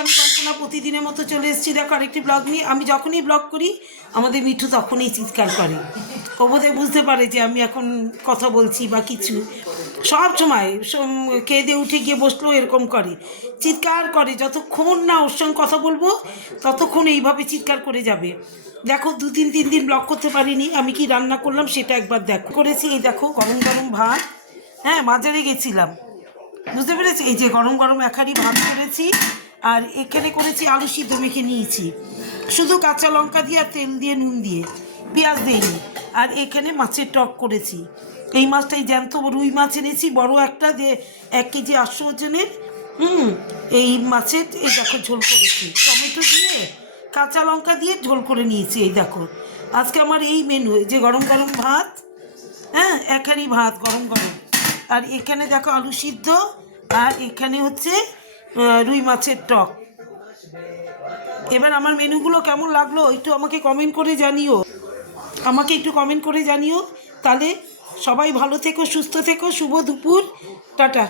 আমি কল্পনা প্রতিদিনের মতো চলে এসেছি দেখো আরেকটি ব্লগ নিয়ে। আমি যখনই ব্লগ করি আমাদের মিঠু তখনই চিৎকার করে, ও বোধহয় বুঝতে পারে যে আমি এখন কথা বলছি বা কিছু। সব সময় কেঁদে উঠে গিয়ে বসলেও এরকম করে, চিৎকার করে। যতক্ষণ না ওর সঙ্গে কথা বলবো ততক্ষণ এইভাবে চিৎকার করে যাবে। দেখো 2-3 দিন ব্লগ করতে পারিনি, আমি কি রান্না করলাম সেটা একবার দেখো। করেছি এই দেখো গরম গরম ভাত, হ্যাঁ বাজারে গেছিলাম, বুঝতে পেরেছি। এই যে গরম গরম এক হাঁড়ি ভাত করেছি, আর এখানে করেছি আলু সিদ্ধ মেখে নিয়েছি শুধু কাঁচা লঙ্কা দিয়ে আর তেল দিয়ে নুন দিয়ে, পেঁয়াজ দিইনি। আর এখানে মাছের টক করেছি। এই মাছটাই জ্যান্ত রুই মাছ এনেছি বড় একটা, যে 1 কেজি 800 ওজনের। এই মাছের এই দেখো ঝোল করেছি টমেটো দিয়ে কাঁচা লঙ্কা দিয়ে ঝোল করে নিয়েছি। এই দেখো আজকে আমার এই মেনু, এই যে গরম গরম ভাত, হ্যাঁ এক হাঁড়ি ভাত গরম গরম, আর এখানে দেখো আলু সিদ্ধ, আর এখানে হচ্ছে রুই মাছের টক। এবার আমার মেনুগুলো কেমন লাগলো একটু আমাকে কমেন্ট করে জানিও, তাহলে সবাই ভালো থেকো, সুস্থ থেকো। শুভ দুপুর, টাটা।